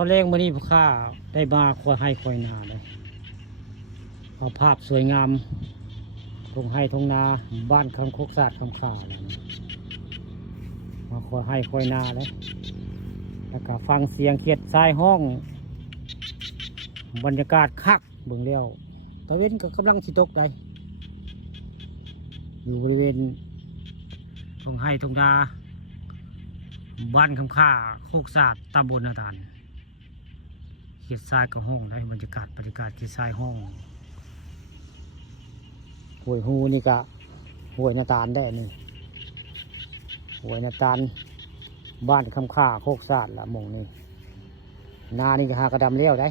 ตอนแรกมื้อนี้พ่อข้าได้มาคอยให้คอยนาเลยเอาภาพสวยงามทงให้ทงนาบ้านคำโคกศาสตร์คำข่าแล้วนะมาคอยให้คอยนาเลยแล้วก็ฟังเสียงเขียดทรายห้องบรรยากาศคักเบิ่งแล้วตะเว้นก็กำลังสิตกได้อยู่บริเวณทงให้ทงนาบ้านคำข่าโคกศาสตร์ตำบลนาตาลเขียดทรายกับห้องได้บรรยากาศเขียดทรายห้องห้วยหูนี่ก็ห้วยนาตาลได้นี่ห้วยนาตาลบ้านคำข่าโคกศาสตร์ละหมองนี่นานี่ก็หากระดำเลี้ยวได้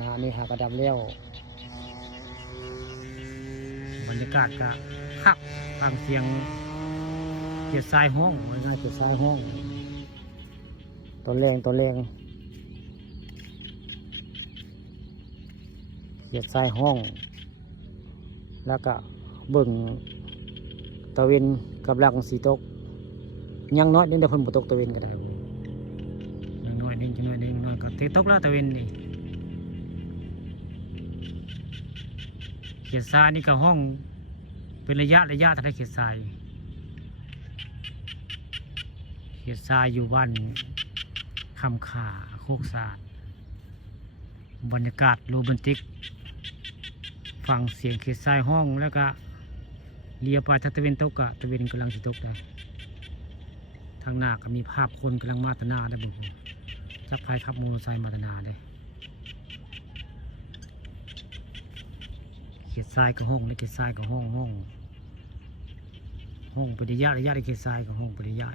นานี่หากระดำเลี้ยวบรรยากาศก็คักฟังเสียงเขียดทรายห้องไว้ง่ายเขียดทรายห้องตัวแรงเขียดทรายห้องแล้วก็เบิ่งตะเวนกำลังสีตกยังน้อยนึงแต่คนบ่ตกตะเวนก็ได้ยังน้อยนึงน้อยก็ตกแล้วตะเวนนี่เขียดทรายนี่ก็ห้องเป็นระยะทางเขียดทรายอยู่บ้านคำข่าโคกศาสตร์บรรยากาศโรแมนติกฟังเสียงเขียดทรายห้องแล้วก็เลียไปถ้าตะเวนตกอะตะเวนกำลังสิตกได้ทางหน้าก็มีภาพคนกำลังมาตนาได้บุกจักรพายขับมอเตอร์ไซค์มาตนาได้เขียดทรายกับห้องในเขียดทรายกับห้องเป็นระยะในเขียดทรายกับห้องเป็นระยะ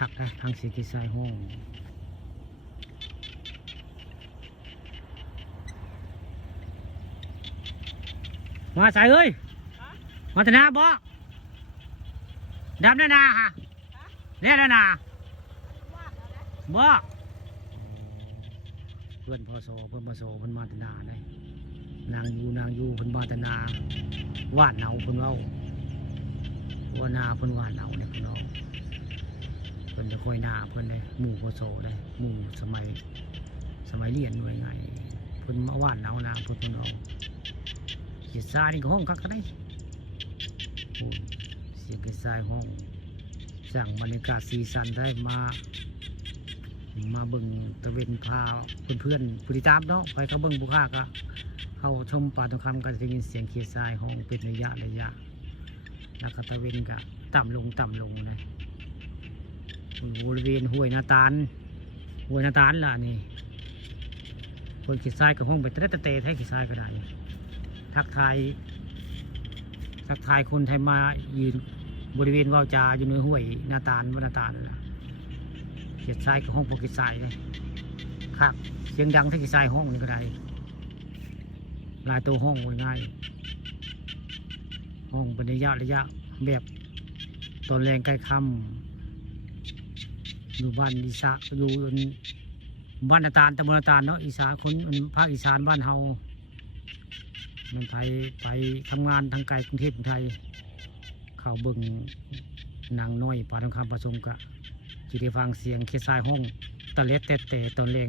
หักได้ทางเสียงเขียดทรายห้องมาใส่เอ้ยมาตนาบ่ดำได้นาฮะเนี่ยได้นาบ่เพื่อนพอโซเพื่อนมาตนาได้นางอยู่เพื่อนมาตนาว่านเนาเพื่อนว่านาเพื่อนว่านเนาเนี่ยเพื่อนเอาเพื่อนจะคอยนาเพื่อนเลยหมู่พอโซเลยหมู่สมัยเรียนหน่วยไงเพื่อนมาว่านเนานาเพื่อนเอาเขียดทรายนี่ก็ห้องคักก็ได้เสียงเขียดทรายห้องสั่งบรรยากาศสีสันได้มาเบิ่งตะเวนพาเพื่อนผู้ติดตามเนาะไปเขาเบิ่งบุคคาก็เขาชมป่าตองคำก็จะได้ยินเสียงเขียดทรายห้องเป็นระยะแล้วก็ตะเวนก็ต่ำลงเลยบริเวณห้วยนาตาลล่ะนี่คนเขียดทรายกับห้องไปเตะให้เขียดทรายก็ได้ทักทายคนไทยมายืนบริเวณว่าวจาอยู่ในห้วยนาตาลนะเขียดทรายกับห้องพวกเขียดทรายเลยครับเสียงดังถ้าเขียดทรายห้องนี่ก็ได้ลายตัวห้องง่ายห้องเป็นระยะแบบตอนแรงใกล้ค่ำอยู่บ้านอีสานอยู่บ้านนาตาลตำบลนาตาลเนาะอีสานคนภาคอีสานบ้านเฮามันไปทำงานทางไกลกรุงเทพไทยเข้าเบิ่งนางน้อยป่าทองคำประสงค์กะจีได้ฟังเสียงเขียดทรายห้องตะเล็ดเตะตอนแรง